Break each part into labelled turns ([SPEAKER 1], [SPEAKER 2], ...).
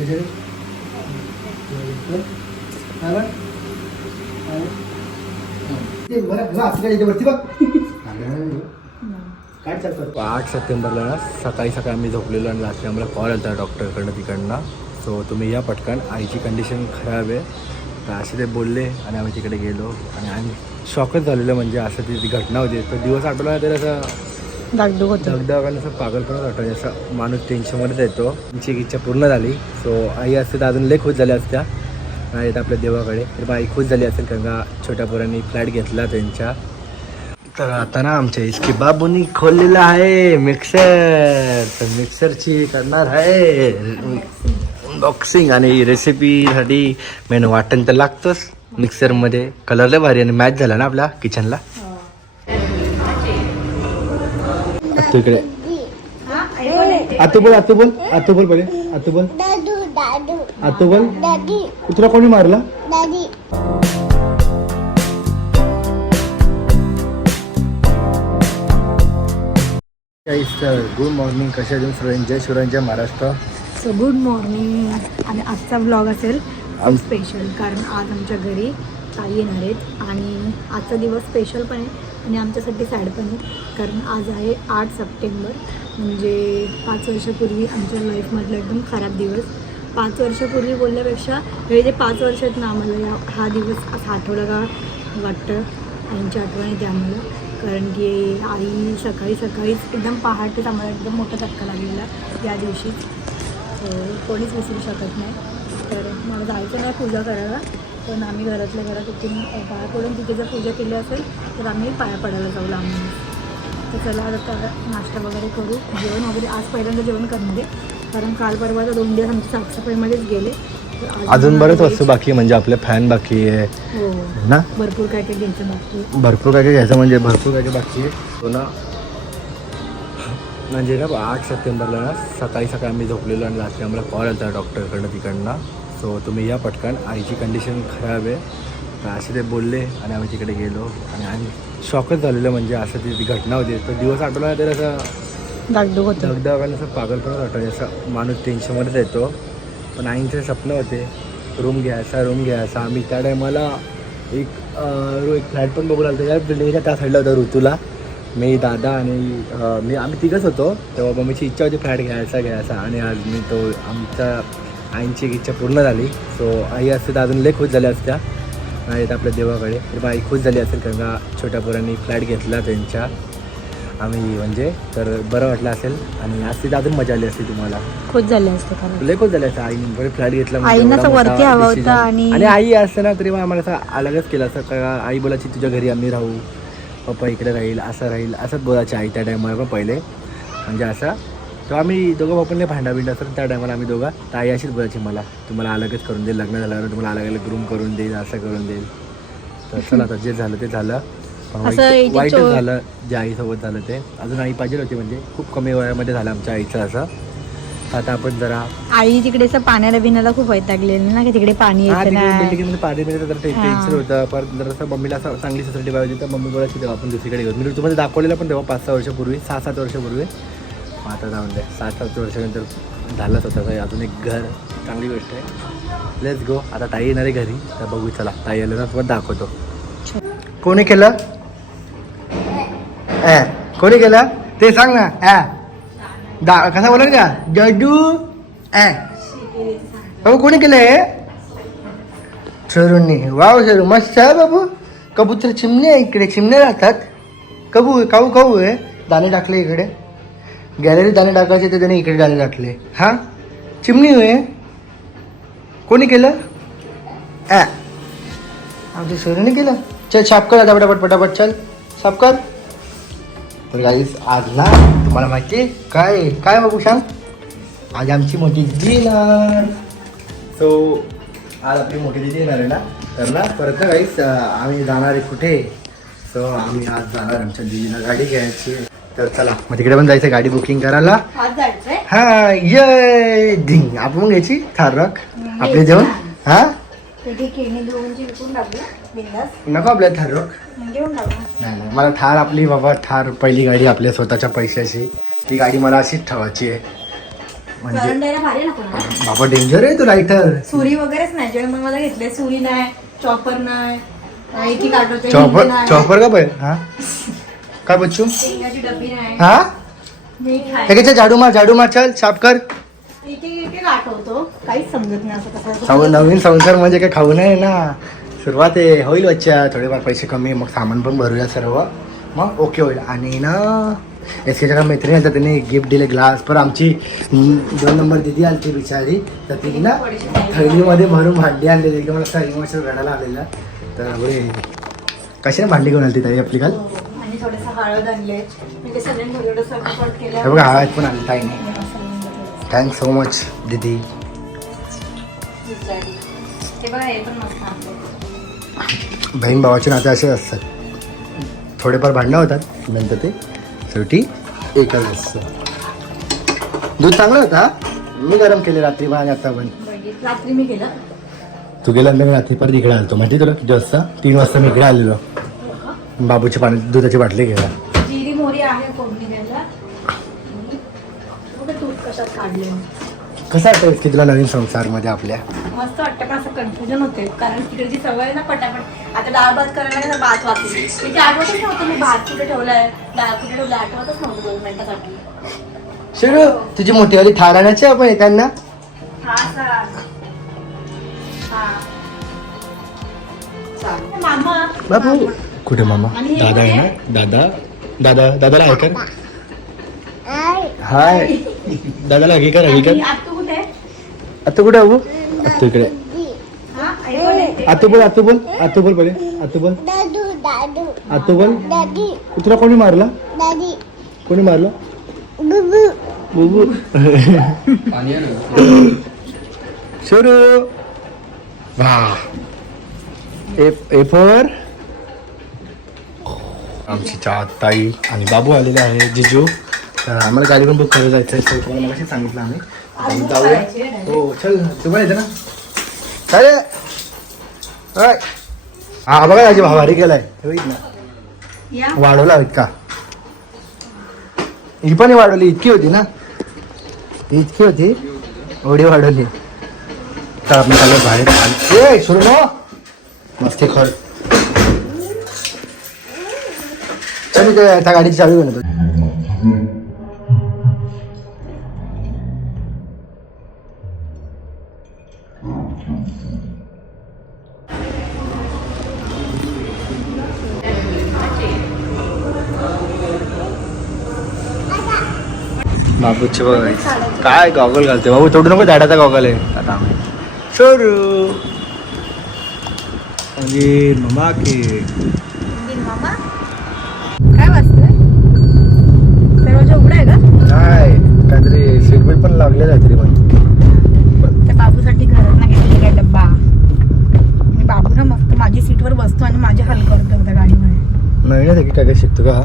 [SPEAKER 1] आठ सप्टेंबरला ना सकाळी सकाळी आम्ही झोपलेलो आणि रात्री आम्हाला कॉल आला डॉक्टरकडनं तिकडनं. सो तुम्ही या पटकन. आईची कंडिशन खराब आहे. तर असे ते बोलले आणि आम्ही तिकडे गेलो. आणि आम्ही शॉकच झालेलं म्हणजे असं ती ती घटना होती. तर दिवस आठवला तरी असं
[SPEAKER 2] दागदुग होतं.
[SPEAKER 1] दगदग आणि असं पागलपणच वाटतं माणूस टेन्शनमध्येच येतो तुमची इच्छा पूर्ण झाली. सो आई असते तर अजून लय खुश झाल्या असत्या. नाही येत आपल्या देवाकडे. तर मग आई खुश झाली असेल कारण का छोट्या पोरांनी फ्लॅट घेतला त्यांच्या. तर आता ना आमच्या इसकी बाबूनी खोललेला आहे मिक्सर तर मिक्सरची करणार आहे. बॉक्सिंग आणि रेसिपीसाठी मेन वाटण तर लागतंच. मिक्सरमध्ये कलर लय भारी आणि मॅच झाला ना आपल्या किचनला तू इकडे आतू बोल आतू बोल आतू बोल पहिले. आतू बोल.
[SPEAKER 3] दादू दादू.
[SPEAKER 1] आतू बोल.
[SPEAKER 3] दादी.
[SPEAKER 1] तुला कोणी मारला? सर गुड मॉर्निंग कशा देऊन सर्वांनी जय महाराष्ट्र.
[SPEAKER 2] सो गुड मॉर्निंग आणि आजचा ब्लॉग असेल स्पेशल कारण आज आमच्या घरी साई येणार आहेत. आणि आजचा दिवस स्पेशल पण आहे आणि आमच्यासाठी सॅड पण आहे. कारण आज आहे आठ सप्टेंबर म्हणजे पाच वर्षापूर्वी आमच्या लाईफमधला एकदम खराब दिवस. पाच वर्षापूर्वी बोलण्यापेक्षा हे जे पाच वर्ष आहेत ना आम्हाला या हा दिवस असा आठवला का वाटतं आईंची आठवण येते आम्हाला. कारण की आई सकाळी सकाळीच एकदम पहाटेच आम्हाला एकदम मोठा धक्का लागलेला या दिवशी. कोणीच विसरू शकत नाही. तर मला जायचं नाही पूजा करायला. पण आम्ही घरातल्या घरात उठून अ, पाया पडून तिथे जर पूजा केली असेल तर आम्ही पाया पडायला जाऊ आम्ही तर चला आता नाश्ता वगैरे करू. जेवण वगैरे आज पहिल्यांदा जेवण करणार आहे. कारण काल परवा तर दोन दिवस आमच्या साफसफाईमध्येच गेले.
[SPEAKER 1] अजून बरेच वस्तू बाकी म्हणजे आपले फॅन बाकी आहे.
[SPEAKER 2] हो.
[SPEAKER 1] ना?
[SPEAKER 2] भरपूर काय काय घ्यायचं बाकी.
[SPEAKER 1] भरपूर काय काय घ्यायचं म्हणजे भरपूर काय काय बाकी आहे. तो ना? म्हणजे ना आठ सप्टेंबरला ना सकाळी सकाळी आम्ही झोपलेलो आणि रात्री आम्हाला कॉल आला डॉक्टरकडनं तिकडनं. सो तुम्ही या पटकन. आईची कंडिशन खराब आहे. तर असे ते बोलले आणि आम्ही तिकडे गेलो. आणि आम्ही शॉकच झालेलं म्हणजे असं ती ती घटना होती. तर दिवस आठवला तरी असं?
[SPEAKER 2] दागदुग होतं.
[SPEAKER 1] दगदग आणि असं पागलपणच वाटतं असं माणूस टेन्शनमध्येच येतो. पण आईंचे स्वप्न होते रूम घ्यायचा रूम घ्यायचा आम्ही त्या टायमाला एक एक फ्लॅट पण बघू लागतो त्या बिल्डिंगच्या त्या साईडला होता ऋतूला. मी दादा आणि मी आम्ही तिघंच होतो. तेव्हा मम्मीची इच्छा होती फ्लॅट घ्यायचा घ्यायचा. आणि आज मी तो आमच्या आईंची एक इच्छा पूर्ण झाली. सो आई असते तर अजून लय खुश झाल्या असत्या. नाही येत आपल्या देवाकडे. तर मग आई खुश झाली असेल कारण का छोट्या पोरांनी फ्लॅट घेतला त्यांच्या. आम्ही म्हणजे तर बरं वाटलं असेल. आणि आज तिथे अजून मजा आली असती तुम्हाला.
[SPEAKER 2] खुश झाले असते
[SPEAKER 1] लय खुश झाले असं आईने. बरे फ्लॅट घेतला म्हणजे
[SPEAKER 2] आईनं
[SPEAKER 1] एवढा
[SPEAKER 2] असं
[SPEAKER 1] मोठा
[SPEAKER 2] वरती हवा होता
[SPEAKER 1] decision.
[SPEAKER 2] आणि-
[SPEAKER 1] आणि आई असते ना तरी मग आम्हाला असं अलगच केलं असं का आई बोलायची तुझ्या घरी आम्ही राहू. पप्पा इकडे राहील असं राहील. असंच बोलायची आई त्या टायमाला पण पहिले. म्हणजे असं तेव्हा आम्ही दोघं बापून भांडा बिंडा असं त्या टायमाला आम्ही दोघं तर आई अशीच बोलायची मला. तुम्हाला अलगच करून देईल लग्न झाल्यावर तुम्हाला अलग अलग रूम करून देईल असं करून देईल तर चला आता जे झालं ते झालं. वाईट- वाईटच झालं जे आईसोबत झालं ते. अजून आई पाहिजे होती म्हणजे खूप कमी वयामध्ये झालं आमच्या आईचं असं. आता आपण जरा
[SPEAKER 2] आई तिकडे असं पाण्याला बिण्याला खूप वैतागलेली ना की तिकडे पाणी
[SPEAKER 1] पाणी तर. टेन्शन होतं. परत जर मम्मीला चांगली सोसायटी पाहिजे तर मम्मी बोलायची तेव्हा आपण दुसरीकडे घेऊ मी तुम्हाला दाखवलेलं पण तेव्हा पाच सहा वर्षापूर्वी सहा सात वर्षापूर्वी. मग आता जाऊन दे. सात सात वर्षानंतर झालंच होतं. काही अजून एक घर चांगली गोष्ट आहे. लेट्स गो आता ताई येणार आहे घरी. तर बघू चला. ताई आलं ना दाखवतो. कोणी केलं? ए कोणी केलं? ते सांग ना. ॲ दा कसा बोला का? जडू ॲ बाबू कोणी केलं हे सरूंनी. वाव सरू. मस्त आहे बाबू. कबूतर चिमणे आहे इकडे. चिमणे राहतात. कबू काऊ काऊ आहे? दाणे टाकले इकडे. गॅलरीत दाणे टाकायचे तर त्याने इकडे दाणे टाकले. हां? चिमणी होय. कोणी केलं? ॲ आमच्या सरूने केलं. चल साफ कर आता पटापट पटापट चल. साफ कर. तर गाईस आज ना तुम्हाला माहिती आहे काय काय बघू सांग आज आमची मोठी दिदी येणार सो आज आपली मोठी दिदी येणार आहे ना तर ना परत ना गाईस आम्ही जाणार आहे कुठे? सो आम्ही आज जाणार आमच्या दिदीला गाडी घ्यायची तर चला मग तिकडे पण जायचं गाडी बुकिंग करायला. हा ये धिंग. आपण मग घ्यायची थार रॉक आपले जेवण? हा? नको आपल्या थार रॉक नाही नाही मला ठार आपली बाबा ठार पहिली गाडी आपल्या स्वतःच्या पैशाची. ती गाडी मला अशीच ठेवायची आहे. म्हणजे बाबा डेंजर आहे तो लायटर
[SPEAKER 2] सुरी वगैरेच नाही मला घेतले सुरी नाही चॉपर नाही
[SPEAKER 1] चॉपर चॉपर का पाहिजे हा? काय बच्चू हा हे? घ्यायचं झाडू मार झाडू मार चल साफ कर. नवीन संसार म्हणजे काय खाऊ नये ना. सुरुवात आहे. होईल बच्चा. थोडेफार पैसे कमी मग सामान पण भरूया सर्व. मग ओके होईल. आणि ना एस केच्या मैत्रिणी आल्या त्यांनी गिफ्ट दिले ग्लास पण आमची दोन नंबर दिदी आली ती बिचारी. तर ती ना थैलीमध्ये भरून भांडी आणलेली एकदम मला असं इमोशनल रडायला आलेला तर होय कशाने भांडी घेऊन आली ती ताई आपली काल?
[SPEAKER 2] थोडंसं हळद आणले. म्हणजे सगळ्यांनी थोडं सपोर्ट केलं.
[SPEAKER 1] बघा हळद पण आली ताईने. थँक्स सो मच दिदी.
[SPEAKER 2] हे बघा हे पण मस्त आणलं.
[SPEAKER 1] बहीण भावाचे नाते असेच असतात. थोडेफार भांडणं होतात नंतर ते. शेवटी एकच असतं. दूध चांगलं होता मी गरम केले रात्री पण आणि आता पण.
[SPEAKER 2] रात्री मी केलं.
[SPEAKER 1] तू गेल्यानंतर मी रात्री परत इकडे आलतो. माहिती तुला किती वाजता? तीन वाजता मी इकडे आलेलो. बाबूची पाणी दुधाची बाटली घ्यायला
[SPEAKER 2] जिरी मोरी आहे फोडणी द्यायला कुठे तूप कशात काढले?
[SPEAKER 1] कसं वाटतं की तुला नवीन संसारमध्ये आपल्या?
[SPEAKER 2] मस्त वाटतं पण असं कन्फ्युजन होते कारण तिकडची सवय आहे ना पटापट. आता डाळ भात करायला कसं भात वाचली आठवतच नव्हतं मी भात कुठे ठेवलाय? डाळ कुठे ठेवलं आठवतच नव्हतं दोन मिनिटासाठी.
[SPEAKER 1] शिरू तुझी मोठीवाली थार आणायची आपण येताना
[SPEAKER 2] हा सर. हा. मामा.
[SPEAKER 1] बाबू कुठे मामा?
[SPEAKER 2] हे
[SPEAKER 1] दादा आहे? ना? दादा? दादा दादाला आहे कर हाय. दादाला हगी कर हगी कर
[SPEAKER 2] आहे?
[SPEAKER 1] आता कुठे अबू? आता इकडे. आतू बोल. आतू बोल आतू बोल पहिले. आतू बोल.
[SPEAKER 3] दादू दादू.
[SPEAKER 1] आतू बोल.
[SPEAKER 3] दादी.
[SPEAKER 1] तुला कोणी मारला?
[SPEAKER 3] दादी.
[SPEAKER 1] कोणी मारलं?
[SPEAKER 3] बुबू.
[SPEAKER 1] बुबू. सुरू वा ए ए फोर. आमची चहा ताई आणि बाबू आलेले आहे जिजू. तर आम्हाला गाडी पण बुक करायला जायचं आहे तुम्हाला मगाशी सांगितलं आम्ही. आम्ही जाऊया. हो चल तू पण येते ना. काय रे. काय हा बघा माझी भावारी केलाय. हे बघ ना वाढवला इतका. ही पण वाढवली इतकी होती ना? ही इतकी होती? एवढी वाढवली. तर आपण चालू बाहेर. ए सुरू ना मस्ती खर चल मी ते- त्या गाडीची चावी बनवतो बाबूचे बघ काय गॉगल घालते बाबू तोडू नको झाडाचा गॉगल आहे आता आम्ही सुरू म्हणजे ममा के
[SPEAKER 2] मामा दरवाजा उघडा आहे का?
[SPEAKER 1] काय काहीतरी सीट बेल्ट पण लागले काहीतरी पण.
[SPEAKER 2] त्या बाबूसाठी घरात घेतलेला आहे डब्बा? आणि बाबू ना मस्त माझी सीटवर बसतो आणि माझे हाल करतो त्या गाडीमध्ये.
[SPEAKER 1] आहे की काय काय शिकतो का?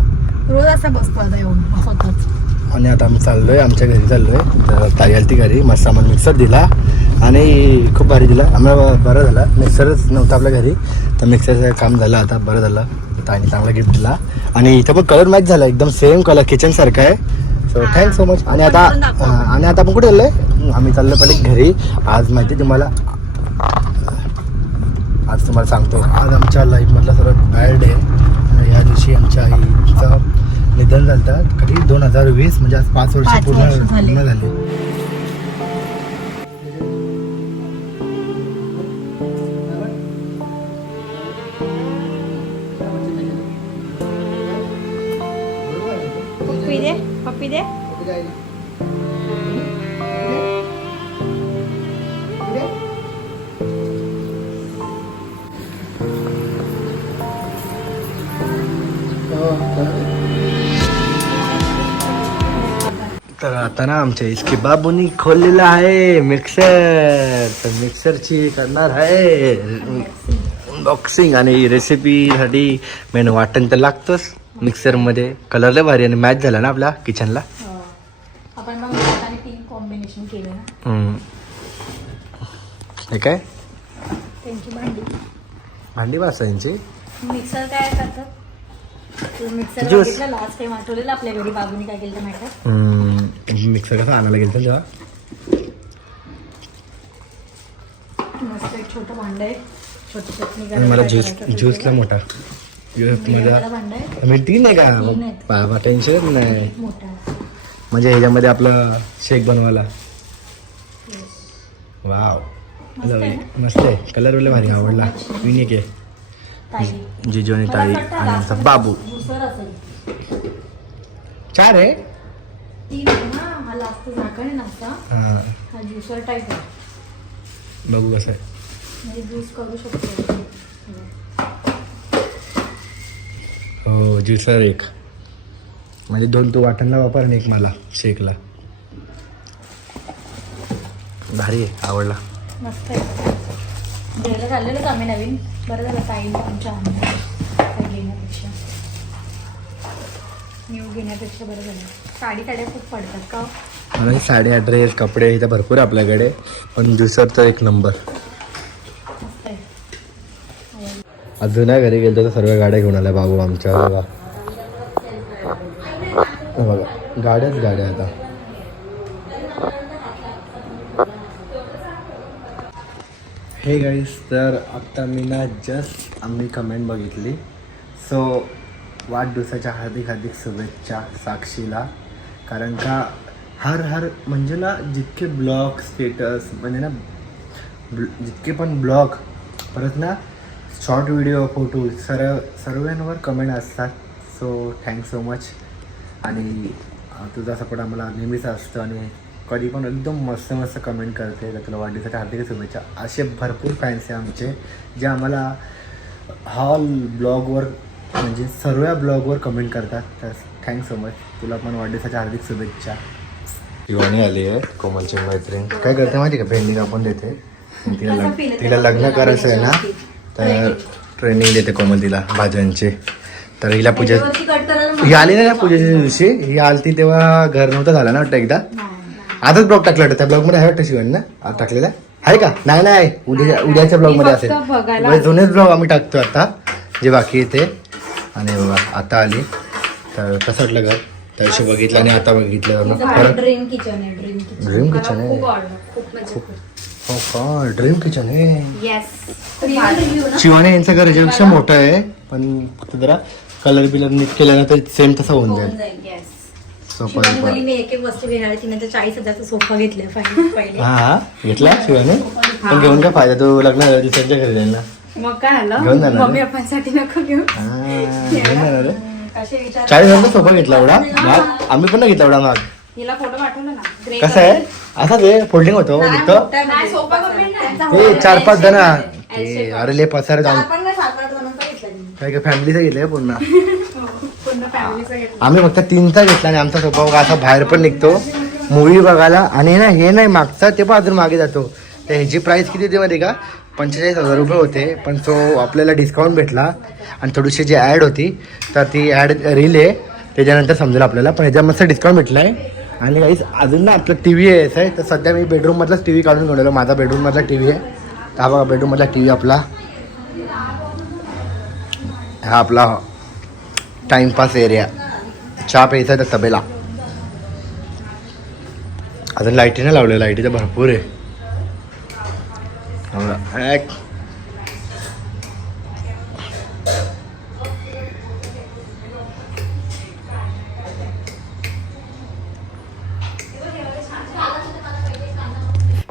[SPEAKER 2] रोज असा बसतो आता येऊन स्वतःच.
[SPEAKER 1] आणि आता आम्ही चाललोय आमच्या घरी चाललोय. तर ताई आली ती घरी मस्त आम्हाला मिक्सर दिला. आणि खूप भारी दिला. आम्हाला बरं झालं. मिक्सरच नव्हतं आपल्या घरी. तर मिक्सरचं काम झालं आता बरं झालं. ताईने चांगला गिफ्ट दिला. आणि इथं पण कलर मॅच झाला एकदम सेम कलर किचन सारखं आहे. सो थँक सो मच आणि आता आणि आता आपण कुठे चाललोय? आम्ही चाललो पहिले घरी. आज माहिती आहे तुम्हाला आज तुम्हाला सांगतो आज आमच्या लाईफमधला सर्वात बॅड डे आणि या दिवशी आमच्या आईचं निधन झालं कधी? दोन हजार वीस म्हणजे आज पाच वर्ष पूर्ण. पूर्ण झाले.
[SPEAKER 2] दे दे
[SPEAKER 1] तर आता ना आमच्या इसके बाबूनी खोललेला आहे मिक्सर तर मिक्सरची करणार आहे बॉक्सिंग आणि रेसिपीसाठी मेन वाटण तर लागतंच. मिक्सरमध्ये कलर लय भारी आणि मॅच झाला ना आपला किचनला? हे. काय?
[SPEAKER 2] भांडी.
[SPEAKER 1] भांडी वासायची
[SPEAKER 2] मिक्सर काय करतात? मिक्सर
[SPEAKER 1] आणायला गेलं तेव्हा?
[SPEAKER 2] मस्त भांड आहे.
[SPEAKER 1] मला ज्यूस ज्यूसला मोठा. ज्यूस
[SPEAKER 2] बिर्याणीला
[SPEAKER 1] माझा
[SPEAKER 2] भांड आहे
[SPEAKER 1] मी तीन आहे का. बाबा टेन्शन नाही. म्हणजे ह्याच्यामध्ये आपलं शेक बनवायला. वाव
[SPEAKER 2] मस्त आहे
[SPEAKER 1] कलर वगैरे भारी आवडला. युनिक आहे.
[SPEAKER 2] ताई.
[SPEAKER 1] जिजू आणि ताई आणि आमचा बाबू. चार आहे?
[SPEAKER 2] तीन आहे ना? हो ज्युसर
[SPEAKER 1] एक. म्हणजे दोन तू वाटांना वापर आणि एक मला शेकला. भारी आहे आवडला.
[SPEAKER 2] मस्त आहे. घ्यायला चाललेलोच आम्ही नवीन बरं झालं आमच्या आणलं काय घेण्यापेक्षा. न्यू घेण्यापेक्षा बरं झालं. साडी साड्या खूप पडतात का हो?
[SPEAKER 1] मला साड्या ड्रेस कपडे इथं भरपूर आपल्याकडे पण ज्युसर तर एक नंबर
[SPEAKER 2] मस्त
[SPEAKER 1] नाही घरी गेलो तर सर्व गाड्या घेऊन आल्या बाबू आमच्या. बघा. बघा गाड्याच गाड्या आता हे गाईस तर आत्ता मी ना जस्ट आम्ही कमेंट बघितली. सो वाढदिवसाच्या हार्दिक हार्दिक शुभेच्छा साक्षीला. कारण का हर हर म्हणजे ना जितके ब्लॉग स्टेटस म्हणजे ना जितके पण ब्लॉग परत ना शॉर्ट व्हिडिओ फोटो सर्व सर्वांवर कमेंट असतात. सो थँक्स सो मच आणि तुझा सपोर्ट आम्हाला नेहमीच असतो आणि कधी पण एकदम मस्त मस्त कमेंट करते. तर तुला वाढदिवसाच्या हार्दिक शुभेच्छा. असे भरपूर फॅन्स आहे आमचे जे आम्हाला हॉल ब्लॉगवर म्हणजे सर्व ब्लॉगवर कमेंट करतात. तर थँक्स सो मच तुला पण वाढदिवसाच्या हार्दिक शुभेच्छा. शिवानी आली आहे कोमलची मैत्रीण. काय करते माहिती का? बहिणीला आपण देते. तिला तिला? लग्न करायचं आहे ना? तर ट्रेनिंग देते कोमल तिला भाज्यांची. तर हिला पूजा ही आली नाही ना पूजेच्या दिवशी? ही आलती तेव्हा घर नव्हतं झालं ना वाटतं एकदा? आताच ब्लॉग टाकला होता त्या ब्लॉगमध्ये आहे वाटतं शिवानी ना? आज टाकलेला? आहे का? नाही नाही. उद्या उद्याच्या ब्लॉगमध्ये असेल. म्हणजे जुनेच ब्लॉग आम्ही टाकतो आता जे बाकी येते आणि बघा आता आली. तर कसं वाटलं घर? त्या दिवशी बघितलं आणि आता बघितलं.
[SPEAKER 2] किचन आहे ड्रीम किचन
[SPEAKER 1] आहे.
[SPEAKER 2] खूप
[SPEAKER 1] हो का? ड्रीम किचन आहे.
[SPEAKER 2] ना?
[SPEAKER 1] शिवाने यांचं घर याच्यापेक्षा मोठं आहे पण फक्त जरा कलर बिलर नीट केल्यानं तर सेम तसं होऊन जाईल.
[SPEAKER 2] जाईल येस
[SPEAKER 1] सोपा
[SPEAKER 2] शिवानी बोली मी एक एक वस्तू घेणार आहे तिने तर चाळीस हजारचा सोफा घेतलाय फायनल पहिले
[SPEAKER 1] हा हा. घेतला शिवाने? पण घेऊन काय फायदा तू लग्न झालं दुसऱ्यांच्या घरी जाईल ना.
[SPEAKER 2] मग काय
[SPEAKER 1] घेऊन
[SPEAKER 2] झालं
[SPEAKER 1] जाणार
[SPEAKER 2] मम्मी
[SPEAKER 1] आहे?
[SPEAKER 2] पप्पांसाठी नको घेऊ.
[SPEAKER 1] हा, घेऊन जाणार आहे.
[SPEAKER 2] कसे विचार
[SPEAKER 1] चाळीस हजारचा सोफा घेतला एवढा? महाग आम्ही पण नाही घेतला एवढा महाग
[SPEAKER 2] हिला फोटो पाठवला ना? ग्रे
[SPEAKER 1] कसं आहे? असाच आहे फोल्डिंग होतो
[SPEAKER 2] नाही त्यांचा
[SPEAKER 1] हे चार पाच जण ते अरे ले पसार जाऊन.
[SPEAKER 2] आपण काय सात आठ जणांचा घेतला तिने.
[SPEAKER 1] काय काय फॅमिलीचं घेतलंय पूर्ण?
[SPEAKER 2] पूर्ण फॅमिलीचा घेतला.
[SPEAKER 1] आम्ही फक्त तीनचा घेतला आणि आमचा सोफा बघा असा बाहेर पण निघतो. मूवी बघायला आणि ना हे नाही मागचा ते पण अजून मागे जातो. तर ह्याची प्राईस किती होती माहिती का? पंचेचाळीस हजार रुपये होते पण तो आपल्याला डिस्काउंट भेटला आणि थोडीशी जी ॲड होती तर ती ॲड रील आहे. त्याच्यानंतर समजेल आपल्याला. पण ह्याच्या मस्त डिस्काउंट भेटला आहे आणि काहीच अजून ना आपलं टी व्ही यायचं आहे. तर सध्या मी बेडरूममधलाच टी व्ही काढून घेऊन माझा बेडरूममधला टी व्ही आहे. हा बघा बेडरूममधला टी व्ही आपला. हा आपला टाइमपास एरिया चहा प्यायचा तर तबेला. अजून लाईटी नाही लावले लाईटी तर भरपूर आहे.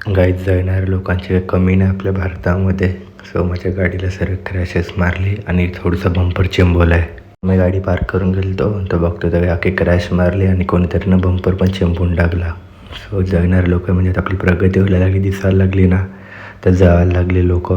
[SPEAKER 1] गाडीत ना. गाईत जळणाऱ्या लोकांची कमी नाही आपल्या भारतामध्ये. सो माझ्या गाडीला सर्व क्रॅशेस मारली आणि थोडंसं बंपर चिंबवला आहे मी गाडी पार्क करून गेलो तर बघतो तर आखे क्रॅश मारली आणि कोणीतरी बंपर पण चिंबून टाकला. सो जळणारे लोक म्हणजे आपली प्रगती व्हायला लागली दिसायला लागली ना तर जायला लागले लोक.